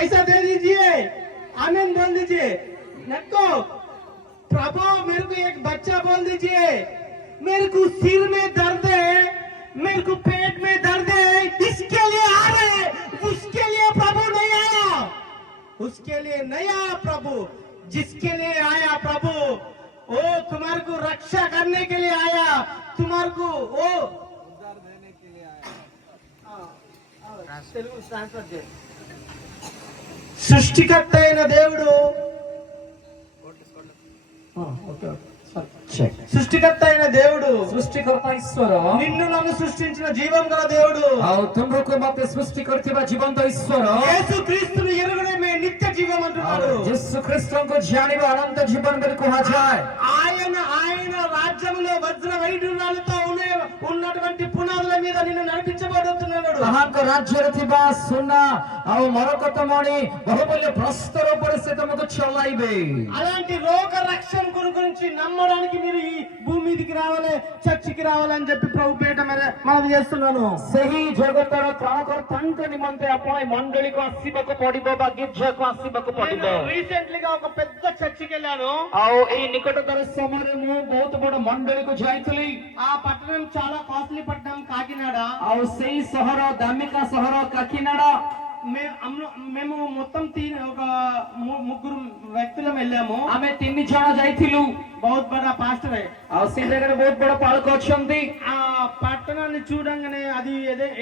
पैसा दे दीजिए, आमीन बोल दीजिए। नको प्रभु मेरे को एक बच्चा बोल दीजिए, मेरे को सिर में दर्द है, मेरे को पेट में दर्द है, इसके लिए आ रहे, उसके लिए प्रभु नहीं आया, उसके लिए नहीं आया प्रभु, जिसके लिए आया प्रभु वो तुम्हारे को रक्षा करने के लिए आया, तुम्हारे को वो उद्धार देने के लिए आया। తెలుగు ట్రాన్స్ఫర్ చేయి। సృష్టికర్త అయిన దేవుడు సృష్టికర్త అయిన దేవుడు సృష్టికర్త ఈశ్వర నిన్ను నన్ను సృష్టించిన జీవం గల దేవుడు ଆଉ ତୁମକୁ ମତେ ସୃଷ୍ଟି କରିଥିବା ଜୀବନ୍ତ ଈଶ୍ୱର యేసు క్రీస్తును ఎరుగడే మే నిత్య జీవం అంటున్నాడు। ଯୀଶୁ ଖ୍ରୀଷ୍ଟଙ୍କୁ ଜାଣିବା ଅନନ୍ତ ଜୀବନ ବୋଲି କୁହାଯାଏ। ఆయన రాజ్యములో వజ్ర వైఢూర్యాలతో ఉన్నటువంటి పునాదుల మీద నిన్ను నడిపించబడుతున్నాడు। ତାହାଙ୍କ ରାଜ୍ୟରେ ଥିବା ସୁନା ଆଉ ମରକତ ମଣି ବହୁମୂଲ୍ୟ ପ୍ରସ୍ତର ଉପରେ ସେ ତମକୁ ଚଲାଇବେ। అలాంటి రోగ రక్షణ గురించి నమ్మడానికి మీరు ఈ భూమి మీదకి రావాలి, చర్చికి రావాలని చెప్పి ప్రభు పేట మనవి చేస్తున్నాను। ସେହି ଜଗତର ତ୍ରାଣକର୍ତ୍ତାଙ୍କ ନିମନ୍ତେ ଆପଣ ଏ ମଣ୍ଡଳୀକୁ ଆସିବାକୁ ପଡିବ ବା ଗିର୍ଜାକୁ ଆସିବାକୁ ପଡିବ। రీసెంట్లీగా ఒక పెద్ద చర్చికి వెళ్ళాను। ଆଉ ଏଇ ନିକଟତର ସମୟରେ ମୁଁ ବହୁତ ବଡ ମଣ୍ଡଳୀକୁ ଯାଇଥିଲି। ఆ పట్టణం చాలా కాస్ట్లీ పట్టణం కాకినాడ। ଆଉ ସେଇ ସହର ଦାମିକା ସହର କାକିନାଡ। మేము మొత్తం ఒక ముగ్గురు వ్యక్తులం వెళ్ళాము। ଆମେ 3 ଜଣ ଯାଇଥିଲୁ। ବହୁତ ବଡ పాస్టర్ ଆଉ ସେ ଜାଗାରେ ବହୁତ ବଡ ପାଳକ ଅଛନ୍ତି। ఆ పట్టణాన్ని చూడంగానే అది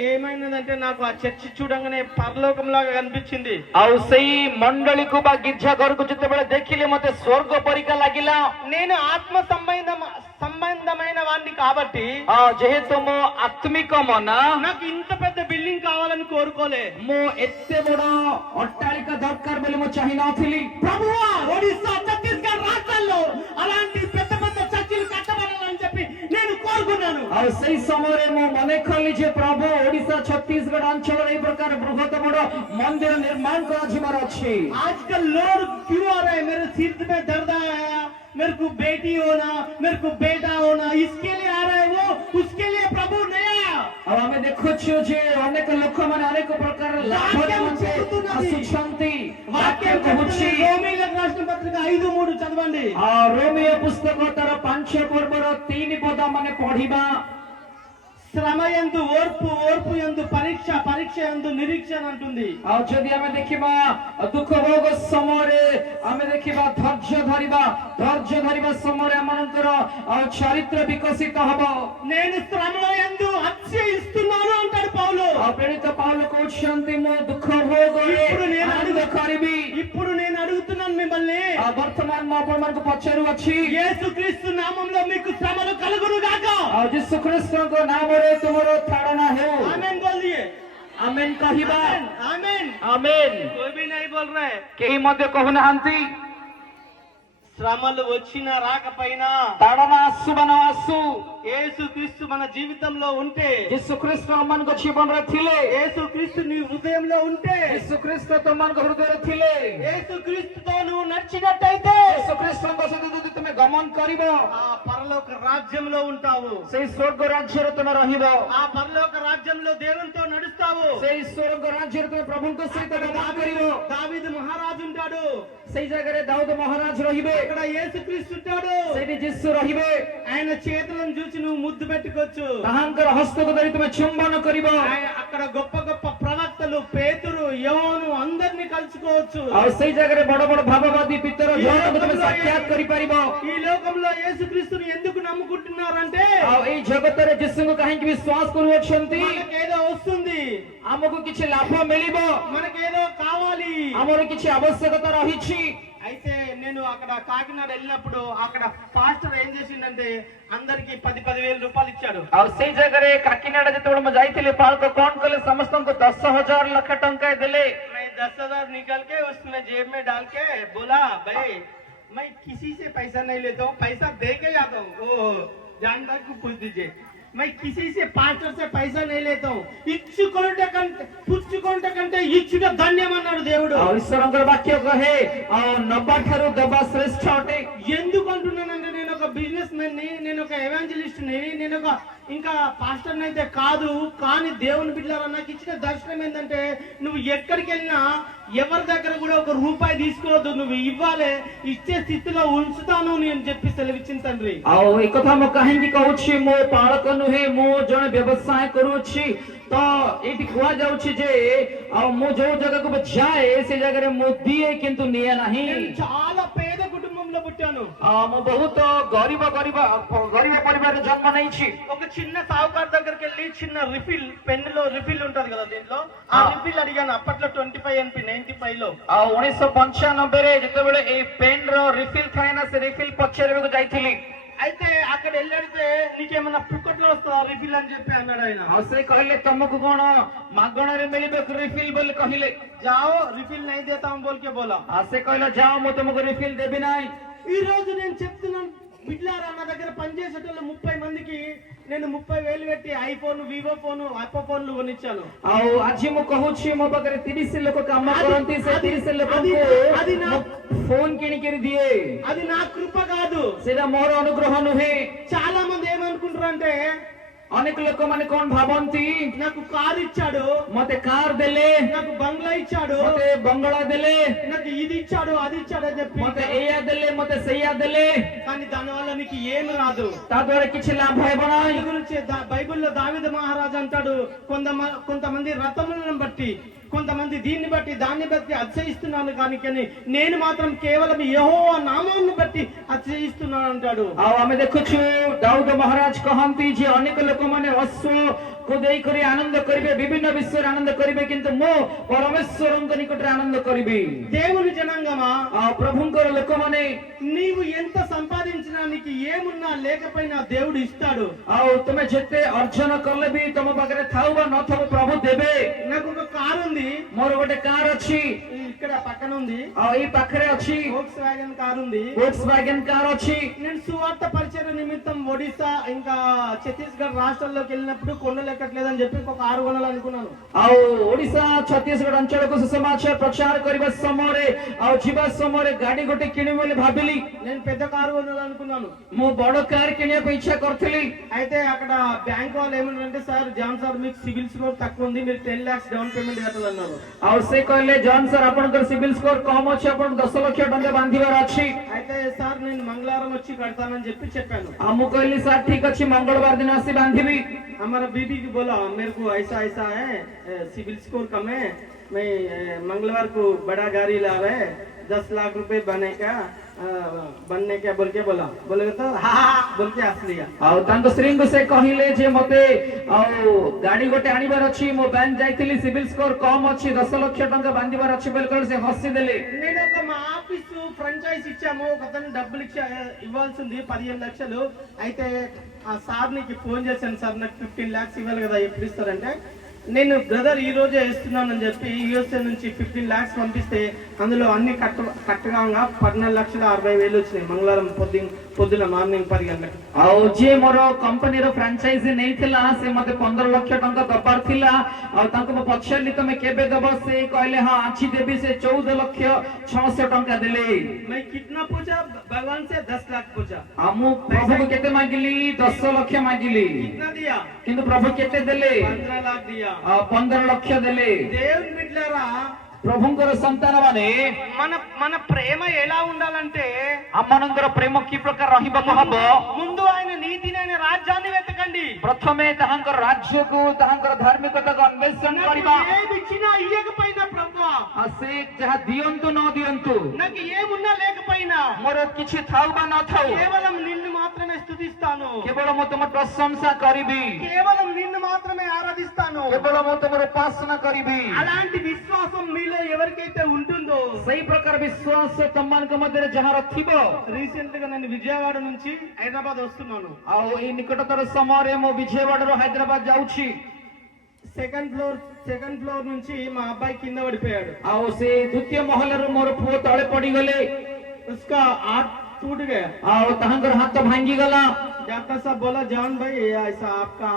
ఏమైనదంటే నాకు ఆ చర్చి చూడంగానే పరలోకం లాగా కనిపించింది। ଆଉ ସେଇ ମଣ୍ଡଳୀକୁ ବା ଗିର୍ଜା ଘରକୁ ଯେତେବେଳେ ଦେଖିଲି ମତେ ସ୍ୱର୍ଗ ପରିକା ଲାଗିଲା। నేను ఆత్మ సంబంధమైన వాడిని కాబట్టి ଯେହେତୁ ମୋ ଆତ୍ମିକ ମନ నాకు ఇంత పెద్ద బిల్డింగ్ కావాలని కోరుకోలే। ମୁଁ ଏତେ ବଡ ଅଟ୍ଟାଳିକା ଦରକାର ବୋଲି ମୁଁ ଚାହିଁ ନଥିଲି। ప్రభువా ఒడిశా ఛత్తీస్గఢ్ రాష్ట్రాల్లో అలాంటి పెద్ద పెద్ద చర్చిలు కట్టబడాలని చెప్పి నేను కోరుకున్నాను। ଆଉ ସେଇ ସମୟରେ ମୁଁ ମନେ କଲି ଯେ ପ୍ରଭୁ ଓଡିଶା ଛତିଶଗଡ଼ ଅଞ୍ଚଳରେ ଏଇ ପ୍ରକାର ବୃହତ ବଡ ମନ୍ଦିର ନିର୍ମାଣ କରାଯିବାର ଅଛି। आजकल लोग क्यों आ रहे हैं, मेरे सिर में दर्द आया, मेरे को बेटी होना, मेरे को बेटा होना, इसके लिए आ रहे हैं, वो उसके लिए प्रभु नहीं आया। ଆଉ ଆମେ ଦେଖୁଛୁ ଯେ ଅନେକ ଲୋକମାନେ ଅନେକ ପ୍ରକାର ଲାଭ ନିମନ୍ତେ ଆସୁଛନ୍ତି। ବାକ୍ୟ କହୁଛି రోమీయులకు రాసిన పత్రిక 5:3 చదవండి। ରୋମିଓ ପୁସ୍ତକ ତାର 5 ପର୍ବର 3 ପଦ ମାନେ ପଢିବା। శ్రమ యందు ఓర్పు, ఓర్పు యందు పరీక్ష, పరీక్ష యందు నిరీక్షణ అంటుంది। ଆଉ ଯଦି ଆମେ ଦେଖିବା ଦୁଃଖ ଭୋଗ ସମୟରେ ଆମେ ଦେଖିବା ଧୈର୍ଯ୍ୟ ଧରିବା ସମୟରେ ଆମମାନଙ୍କର ଚରିତ୍ର ବିକଶିତ ହବ। నేను శ్రమల యందు అతిశయిస్తున్నాను అంటాడు పౌలు। ଆଉ ପ୍ରେରିତ ପାଉଲ କହୁଛନ୍ତି ମୁଁ ଦୁଃଖ ଭୋଗରେ ଆନନ୍ଦ କରିବି। ఇప్పుడు నేను అడుగుతున్నాను మిమ్మల్ని, ବର୍ତ୍ତମାନ ମୁଁ ଆପଣମାନଙ୍କୁ ପଚାରୁଅଛି యేసుక్రీస్తు నామములో మీకు శ్రమలు కలుగును గాక। ଆଉ ଯୀଶୁ ଖ୍ରୀଷ୍ଟଙ୍କ ନାମରେ ତୁମର ତାଡ଼ନା ହେଉ। ఆమేన్ बोल दिए। ଆମେନ୍ କହିବା। आमीन। ଆମେନ୍। कोई भी नहीं बोल रहा है। କେହି ମଧ୍ୟ କହୁନାହାନ୍ତି। శ్రమలు వచ్చినా రాకపోయినా ତାଡ଼ନା ଆସୁ ବା ନ ଆସୁ యేసుక్రీస్తు మన జీవితంలో ఉంటే, ଯୀଶୁ ଖ୍ରୀଷ୍ଟ ଆମମାନଙ୍କ ଜୀବନରେ ଥିଲେ, యేసుక్రీస్తు నీ హృదయంలో ఉంటే, ଯୀଶୁ ଖ୍ରୀଷ୍ଟ ତୁମମାନଙ୍କ ହୃଦୟରେ ଥିଲେ, యేసుక్రీస్తుతో నువ్వు నడిచినట్టయితే ଯୀଶୁ ଖ୍ରୀଷ୍ଟଙ୍କ ସହିତ ଯଦି ତୁମେ ଗମନ କରିବ ఆ పరలోక రాజ్యంలో ఉంటావు। ସେଇ ସ୍ୱର୍ଗ ରାଜ୍ୟରେ ତୁମେ ରହିବ। ఆ పరలోక రాజ్యంలో దేవునితో నడుస్తావు। ସେଇ ସ୍ୱର୍ଗ ରାଜ୍ୟରେ ତୁମେ ପ୍ରଭୁଙ୍କ ସହିତ ଗମନ କରିବ। దావీదు మహారాజు ఉంటాడు, ସେଇ ଜାଗାରେ ଦାଉଦ ମହାରାଜ ରହିବେ। ఇక్కడ యేసుక్రీస్తు ఉంటాడు, ସେଇଠି ଯୀଶୁ ରହିବେ। ఆయన చేతులను చూసి నువ్వు ముద్దు పెట్టుకోవచ్చు। ତାହାଙ୍କର ହସ୍ତକୁ ଧରି ତୁମେ ଚୁମ୍ବନ କରିବ। అక్కడ గొప్ప గొప్ప ప్రవక్తలు పేతురు, యోహాను అందరినీ కలుసుకోవచ్చు। ଆଉ ସେଇ ଜାଗାରେ ବଡ ବଡ ଭାବବାଦୀ ପିତର ଜଣକୁ ତୁମେ ସାକ୍ଷାତ କରିପାରିବ। ఈ లోకంలో యేసుక్రీస్తుని ఎందుకు నమ్ముకుంటున్నారంటే ଆଉ ଏଇ ଜଗତରେ ଯୀଶୁଙ୍କୁ କାହିଁକି ବିଶ୍ୱାସ କରୁଅଛନ୍ତି? మనకేదో వస్తుంది, ଆମକୁ କିଛି ଲାଭ ମିଳିବ, మనకేదో కావాలి, ଆମର କିଛି ଆବଶ୍ୟକତା ରହିଛି। అయితే నేను అక్కడ కాకినాడ వెళ్ళినప్పుడు అక్కడ పాస్టర్ ఏం చేసిందంటే అందరికి 10,000 రూపాయలు ఇచ్చాడు। ଆଉ ସେଇ ଜାଗାରେ କାକିନାଡ ଯେତେବେଳେ ମୁଁ ଯାଇଥିଲି ପାଳକ କଣ କଲେ ସମସ୍ତଙ୍କୁ 10,000 ଲକ୍ଷ ଟଙ୍କା ଦେଲେ। मैं 10,000 निकाल के उसमें जेब में डाल के बोला, भाई मैं किसी से पैसा नहीं लेता हूँ, पैसा दे के जाता हूँ। वो जानदार को पूछ दीजिए, मैं किसी से पास्टर से पैसा नहीं लेता हूँ। పుచ్చుకొనుట కంటే ఇచ్చుట ధన్యం అన్నాడు దేవుడు। ఈశ్వరంగర వాక్య కహే నబ్బଠାରୁ ଦେବା ଶ୍ରେଷ୍ଠ ଅଟେ। ఎందుకు అంటున్నానంటే నేను ఒక బిజినెస్ మ్యాన్ ని, నేను ఒక ఎవాంజలిస్ట్ ని, నేను ఒక ఇంకా పాస్టర్ అయితే కాదు. కానీ దేవుని బిడ్డలారా, నాకు ఇచ్చిన దర్శనం ఏంటంటే, నువ్వు ఎక్కడికి వెళ్ళినా ఎవరి దగ్గర కూడా ఒక రూపాయి తీసుకోవద్దు, నువ్వు ఇవ్వాలి, ఇచ్చే స్థితిలో ఉంచుతాను అని చెప్పి సెలవిచ్చిన తండ్రి. ଆଉ ଏ କଥା ମୁଁ କାହିଁକି କହୁଛି, ମୋ ପାଳକ ନୁହେଁ, ମୁଁ ଜଣେ ବ୍ୟବସାୟ କରୁଅଛି। ତ ଏଇଠି କୁହାଯାଉଛି ଯେ ଆଉ ମୁଁ ଯୋଉ ଜାଗାକୁ ଯାଏ ସେ ଜାଗାରେ ମୁଁ ଦିଏ କିନ୍ତୁ ନିଏ ନାହିଁ। నేను చాలా పేద కుటుంబంలో పుట్టాను. ମୁଁ ବହୁତ ଗରିବ ପରିବାରରେ ଜନ୍ମ ନେଇଛି। ఒక చిన్న సావుకారు దగ్గరికి వెళ్ళి చిన్న రిఫిల్, పెన్ లో రిఫిల్ ఉంటది కదా, దీంట్లో ఆ రిఫిల్ అడిగాను. అప్పట్లో 25 NP 95 లో। 1995 ରେ ଯେତେବେଳେ ଏଇ ପେନ୍ ର ରିଫିଲ୍ ଥାଏ ନା, ସେ ରିଫିଲ୍ ପଚାରିବାକୁ ଯାଇଥିଲି। అయితే అక్కడ వెళ్ళడితే నీకేమన్నా పుక్కట్లో వస్తుందా రిఫిల్ అని చెప్పి అన్నాడు ఆయన. ସେ କହିଲେ ତମକୁ କଣ ମାଗଣାରେ ମିଳିବ ରିଫିଲ୍ ବୋଲି କହିଲେ। జాओ రిఫిల్ నై దేతా హూం బోల్ కే బోలా। ସେ କହିଲା ଯାଅ ମୁଁ ତମକୁ ରିଫିଲ୍ ଦେବି ନାହିଁ। ఈ రోజు నేను చెప్తున్నాను బిడ్లారా, నా దగ్గర పనిచేసేటోళ్ళు 30 మందికి నేను 30,000 పెట్టి ఐఫోన్, వివో ఫోన్, అప్పో ఫోన్లు కొనిచ్చాను। ଆଉ ଆଜି ମୁଁ କହୁଛି ମୋ ପାଖରେ 30 ଲୋକ କାମ କରନ୍ତି, ସେ 30 ଲୋକଙ୍କୁ ఫోన్ କିଣିକିରି ଦିଏ। అది నా కృప కాదు, ସେଇଟା ମୋର ଅନୁଗ୍ରହ ନୁହେଁ। చాలా మంది ఏమనుకుంటారు అంటే, ଅନେକ ଲୋକମାନେ କଣ ଭାବନ୍ତି, నాకు కారు ఇచ్చాడు, ମତେ కార్ ଦେଲେ, నాకు బంగ్లా ఇచ్చాడు, ମତେ ବଙ୍ଗଳା ଦେଲେ, నాకు ఇది ఇచ్చాడు అది ఇచ్చాడు అని చెప్పి, ମତେ ଏଇଆ ଦେଲେ, ମତେ ସେଇଆ ଦେଲେ, కానీ దాని వల్ల నీకు ఏమి రాదు। ତା ଦ୍ୱାରା କିଛି ଲାଭ ହେବ ନାହିଁ। దాని గురించి బైబిల్లో దావీదు మహారాజు అంటాడు, కొంతమంది రథములను బట్టి, కొంతమంది దీన్ని బట్టి దాన్ని బట్టి అతిశయిస్తున్నాను, కానీ నేను మాత్రం కేవలం యెహోవా నామాన్ని బట్టి అతిశయిస్తున్నాను అంటాడు। ଆଉ ଆମେ ଦେଖୁଛୁ ଦାଉଦ ମହାରାଜ କହନ୍ତି ଯେ ଅନେକ ଲୋକମାନେ ଅଶ୍ୱକୁ ଦେଇକରି ଆନନ୍ଦ କରିବେ, ବିଭିନ୍ନ ବିଷୟରେ ଆନନ୍ଦ କରିବେ, କିନ୍ତୁ ମୁଁ ପରମେଶ୍ୱରଙ୍କ ନିକଟରେ ଆନନ୍ଦ କରିବି। దేవుని జనాంగమా, ପ୍ରଭୁଙ୍କର ଲୋକମାନେ, నీవు ఎంత సంపాదించినా నీకు ఏమున్నా లేకపోయినా దేవుడు ఇస్తాడు। ଆଉ ତୁମେ ଯେତେ ଅର୍ଜନ କଲେ ବି ତମ ପାଖରେ ଥାଉ ବା ନଥାଉ ପ୍ରଭୁ ଦେବେ। నాకు ఒక కారు ఉంది, ମୋର ଗୋଟେ కార్ ଅଛି, ఇక్కడ పక్కన ఉంది, ଆଉ ଏଇ ପାଖରେ ଅଛି, వోక్స్ వ్యాగన్ కారు ఉంది, వోక్స్ వ్యాగన్ కార్ ଅଛି। నేను సువార్త పరిచయ నిమిత్తం ఒడిశా ఇంకా ఛత్తీస్గఢ్ రాష్ట్రాల్లోకి వెళ్ళినప్పుడు కొనలేకట్లేదని చెప్పి ఒక కారు కొనాలనుకున్నాను। ଆଉ ଓଡ଼ିଶା ଛତିଶଗଡ଼ ଅଞ୍ଚଳକୁ ସୁସମାଚାର ପ୍ରଚାର କରିବା ସମୟରେ ଆଉ ଯିବା ସମୟରେ ଗାଡି ଗୋଟେ କିଣିବି ବୋଲି ଭାବିଲି। నేను పెద్ద కారు కొనాలనుకున్నాను, ମୁଁ ବଡ କାର୍ କିଣିବାକୁ ଇଚ୍ଛା କରିଥିଲି। అయితే అక్కడ బ్యాంక్ వాళ్ళు ఏమన్నారంటే, సార్ జాన్ సార్ మీకు సిబిల్ స్కోర్ తక్కువ ఉంది, మీరు 10 lakhs డౌన్ పేమెంట్ కట్టాలన్నారు। ଆଉ ସେ କହିଲେ ଜନ୍ ସାର୍ ଆପଣଙ୍କର సిబిల్ స్కోర్ కమ్ ଅଛି, ଆପଣ 10 ଲକ୍ଷ ଟଙ୍କା ବାନ୍ଧିବାର ଅଛି। అయితే సార్ నేను మంగళవారం వచ్చి కడతానని చెప్పాను। ଆଉ ମୁଁ କହିଲି ସାର୍ ଠିକ ଅଛି, ମଙ୍ଗଳବାର ଦିନ ଆସି ବାନ୍ଧିବି। हमारा बीबी की बोला, मेरे को ऐसा है, सिविल स्कोर कम है, मैं मंगलवार को बड़ा गाड़ी ला रहे 10 लाख रुपए बनने का बोल के बोले तो हाँ बोल के आस लिया। ଆଉ ତାଙ୍କ ସ୍ତ୍ରୀଙ୍କୁ ସେ କହିଲେ ଯେ ମତେ ଆଉ ଗାଡି ଗୋଟେ ଆଣିବାର ଅଛି, ମୁଁ ବ୍ୟାଙ୍କ ଯାଇଥିଲି, సిబిల్ స్కోర్ కమ్ ଅଛି, 10 లక్ష ଟଙ୍କା ବାନ୍ଧିବାର ଅଛି ବୋଲି କହିଲେ ସେ ହସି ଦେଲେ। నేను ఒక మా ఆఫీసు ఫ్రాంచైజ్ ఇచ్చాము, ఒక అతను డబ్బులు ఇవ్వాల్సి ఉంది 15 లక్షలు। అయితే ఆ సార్ నీకు ఫోన్ చేశాను, సార్ నాకు 15 lakhs ఇవ్వాలి కదా, ఎప్పుడు ఇస్తారంటే, నేను బ్రదర్ ఈ రోజే ఇస్తున్నానని చెప్పి USA నుంచి 15 lakhs పంపిస్తే అందులో అన్ని కట్టగా 14,60,000 వచ్చినాయి మంగళవారం పొద్దున మార్నింగ్ 10 గంటలకు। ଆଉ ଯିଏ ମୋର କମ୍ପାନୀର ଫ୍ରାଞ୍ଚାଇଜି ନେଇଥିଲା ସେ ମତେ 15 ଲକ୍ଷ ଟଙ୍କା ଦବାର ଥିଲା। ଆଉ ତାଙ୍କୁ ମୁଁ ପଚାରିଲି ତମେ କେବେ ଦେବ, ସେ କହିଲେ ହଁ ଆଜି ଦେବି। ସେ 14,06,000 ଟଙ୍କା ଦେଲେ। मैं कितना पूछा भगवान से? 10 लाख पूछा। ଆଉ ମୁଁ ପ୍ରଭୁକୁ କେତେ ମାଗିଲି? 10 ଲକ୍ଷ ମାଗିଲି, कितना दिया? କିନ୍ତୁ ପ୍ରଭୁ କେତେ ଦେଲେ? 15 लाख दिया। 15 లక్ష ଦେଲେ। దేవుని బిడ్డలారా, ପ୍ରଭୁଙ୍କର ସନ୍ତାନ ମାନେ మన ప్రేమ ఎలా ఉండాలంటే, ଆମମାନଙ୍କର ପ୍ରେମ କି ପ୍ରକାର ରହିବାକୁ ହବ? ముందు ఆయన నీతిని, ఆయన రాజ్యాన్ని వెతకండి। ପ୍ରଥମେ ତାହାଙ୍କର ରାଜ୍ୟକୁ, ତାହାଙ୍କର ଧାର୍ମିକତାକୁ ଅନ୍వేଷଣ କରିବା। ఏది ఇచ్చినా ఇయ్యకపోయినా ప్రభువా, ସେ ଯାହା ଦିଅନ୍ତୁ ନ ଦିଅନ୍ତୁ, నాకు ఏమున్నా లేకపోయినా ମୋର କିଛି ଥାଉ ବା ନଥାଉ, కేవలం నిన్ను మాత్రమే స్తుతిస్తాను, କେବଳ ମୁଁ ତୁମ ପ୍ରଶଂସା କରିବି, కేవలం నిన్ను మాత్రమే ఆరాధిస్తాను, କେବଳ ମୁଁ ତୁମର ଉପାସନା କରିବି। అలాంటి విశ్వాసం మీలో ఎవరికైతే ఉంటుందో, ସେଇ ପ୍ରକାର ବିଶ୍ୱାସ ତମମାନଙ୍କ ମଧ୍ୟରେ ଯାହାର ଥିବ। రీసెంట్ గా నేను విజయవాడ నుంచి హైదరాబాద్ వస్తున్నాను। ଆଉ ଏଇ ନିକଟତର ସମୟରେ ମୁଁ ବିଜୟవాଡରୁ ହାଇଦ୍ରାବାଦ ଯାଉଛି। సెకండ్ ఫ్లోర్ నుంచి మా అబ్బాయి కింద పడిపోయాడు। ଆଉ ସେ ଦ୍ୱିତୀୟ ମହଲାରୁ ମୋର ପୁଅ ତଳେ ପଡିଗଲେ। उसका हाथ टूट गया। ଆଉ ତାହାଙ୍କର ହାତ ଭାଙ୍ଗିଗଲା। डॉक्टर साहब बोला, जान भाई ऐसा आपका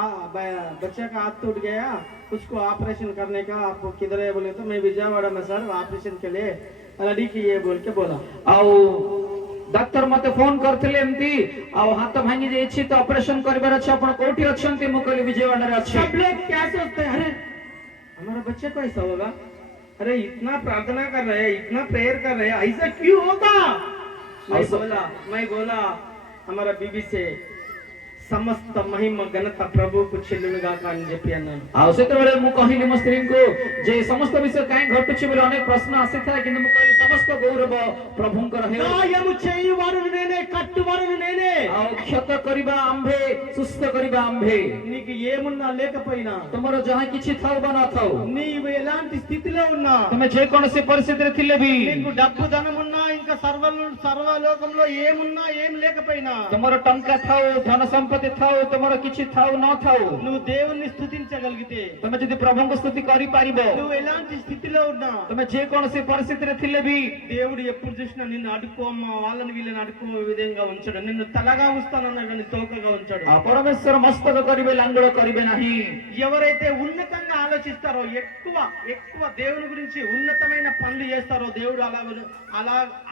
बच्चे का हाथ टूट गया, उसको ऑपरेशन करने का, आपको किधर है? बोले तो मैं विजयवाड़ा में सर ऑपरेशन के लिए रेडी किए बोल के बोला। ଆଉ ଡାକ୍ତର ମତେ ଫୋନ କରିଥିଲେ ଏମିତି ଆଉ ହାତ ଭାଙ୍ଗି ଯାଇଛି ତ ଅପରେସନ କରିବାର ଅଛି ଆପଣ କୋଉଠି ଅଛନ୍ତି ମୁଁ କହିଲି ବିଜୟୱାଡାରେ ଅଛି सब लोग क्या सोचते हैं, अरे हमारा बच्चा कैसा होगा, अरे इतना प्रार्थना कर रहे हैं, इतना प्रेयर कर रहे हैं, ऐसा क्यों होगा। मैं बोला हमारा बीबी से समस्त महिमा घनता प्रभु को చెల్లునుగా అని చెప్పి అన్నాను। ଆଉ ସେତେବେଳେ ମୁଁ କହିଲି ମୋ ସ୍ତ୍ରୀଙ୍କୁ ଯେ ସମସ୍ତ ବିଷୟ କାହିଁ ଘଟୁଛି ବୋଲି ଅନେକ ପ୍ରଶ୍ନ ଆସିଥାଏ କିନ୍ତୁ ମୁଁ କହିଲି ସମସ୍ତ ଗୌରବ ପ୍ରଭୁଙ୍କର ହେଉ। గాయము చేయువాడును నేనే, కట్టువాడును నేనే। ଆଉ କ୍ଷତ କରିବା ଆମ୍ଭେ, ସୁସ୍ଥ କରିବା ଆମ୍ଭେ। నీకు ఏమున్నా లేకపోయినా, ତୁମର ଯାହା କିଛି ଥାଉ ବା ନଥାଉ, నీవు ఎలాంటి స్థితిలో ఉన్నా, ତୁମେ ଯେକୌଣସି ପରିସ୍ଥିତିରେ ଥିଲେ ବି, నీకు డబ్బు ధనం ఉన్నా, ఇంకా సర్వలోకంలో ఏమున్నా ఏం లేకపోయినా, ତୁମର ଟଙ୍କା ଥାଉ, ଧନ ସମ୍ପତ୍ତି ଥାଉ, ତୁମର କିଛି ଥାଉ ନଥାଉ, నువ్వు దేవుణ్ణి స్తుతించగలిగితే, ତୁମେ ଯଦି ପ୍ରଭୁଙ୍କ ସ୍ତୁତି କରିପାରିବ, నువ్వు ఎలాంటి స్థితిలో ఉన్నా, ତୁମେ ଯେକୌଣସି ପରିସ୍ଥିତିରେ ଥିଲେ ବି, దేవుడు ఎప్పుడు చూసినా నిన్ను అడుక్కోమా, వాళ్ళని వీళ్ళని అడుక్కో విధంగా ఉంచడు। నిన్ను తలగా ఉంస్తానన్నాడు కానీ తోకగా ఉంచాడు। ଆଉ ପରମେଶ୍ୱର ମସ୍ତକ କରିବେ, ଲାଙ୍ଗୁଳ କରିବେ ନାହିଁ। ఎవరైతే ఉన్నతంగా ఆలోచిస్తారో, ఎక్కువ ఎక్కువ దేవుని గురించి ఉన్నతమైన పనులు చేస్తారో, దేవుడు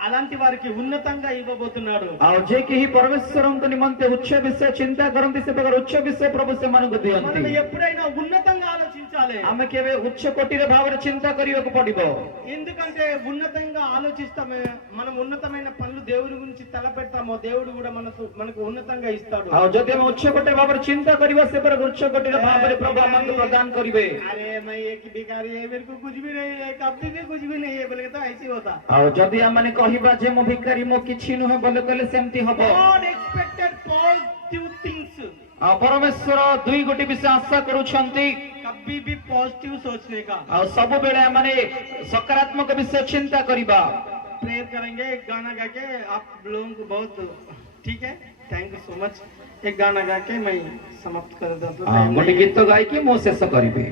అలాంటి వారికి ఉన్నతంగా ఇవ్వబోతున్నాడు। ଆଉ ଯେ କେହି ପରମେଶ୍ୱରଙ୍କ ନିମନ୍ତେ ଉଚ୍ଚ ବିଷୟ ଚିନ୍ତା କରନ୍ତି ସେ ପ୍ରକାର ଉଚ୍ଚ ବିଷୟ ପ୍ରଭୁ ସେମାନଙ୍କୁ ଦିଅନ୍ତି। మనం ఎప్పుడైనా ఉన్నతంగా ఆలోచించాలి। ଆମେ କେବେ ఉଚ୍ଚ କୋଟିର ଭାବରେ ଚିନ୍ତା କରିବାକୁ ପଡିବ। ఎందుకంటే ఉన్నతంగా ఆలోచిస్తామే, మనం ఉన్నతమైన పనులు దేవుని గురించి తలపెడతామో, దేవుడు కూడా మనకు ఉన్నతంగా ఇస్తాడు। ଆଉ ଯଦି ଆମେ ଉଚ୍ଚ କୋଟି ଭାବରେ ଚିନ୍ତା କରିବା ସେ ପ୍ରକାର ଉଚ୍ଚ କୋଟିର ଭାବରେ ପ୍ରଭୁ ଆମକୁ ପ୍ରଦାନ କରିବେ। अरे मैं एक भिखारी है, मेरे को कुछ भी नहीं है, कभी भी कुछ भी नहीं है बोले तो ऐसे होता। ଆଉ ଯଦି ଆମେ କହିବା ଯେ ମୁଁ ଭିକାରୀ, ମୁଁ କିଛି ନୁହେଁ ବୋଲେ କହିଲେ ସେମିତି ହବ। God expected positive things। ଆଉ ପରମେଶ୍ୱର ଦୁଇ ଗୋଟି ବିଷୟ ଆଶା କରୁଛନ୍ତି, कभी भी पॉजिटिव सोचने का। ଆଉ ସବୁବେଳେ ମାନେ ସକାରାତ୍ମକ ବିଷୟ ଚିନ୍ତା କରିବା। प्रेयर करेंगे, एक गाना गा के आप लोगों को बहुत ठीक है, थैंक यू सो मच। एक गाना गा के मैं समाप्त कर देता हूँ। ଗୋଟେ ଗୀତ ଗାଇକି ମୁଁ ଶେଷ କରିବି।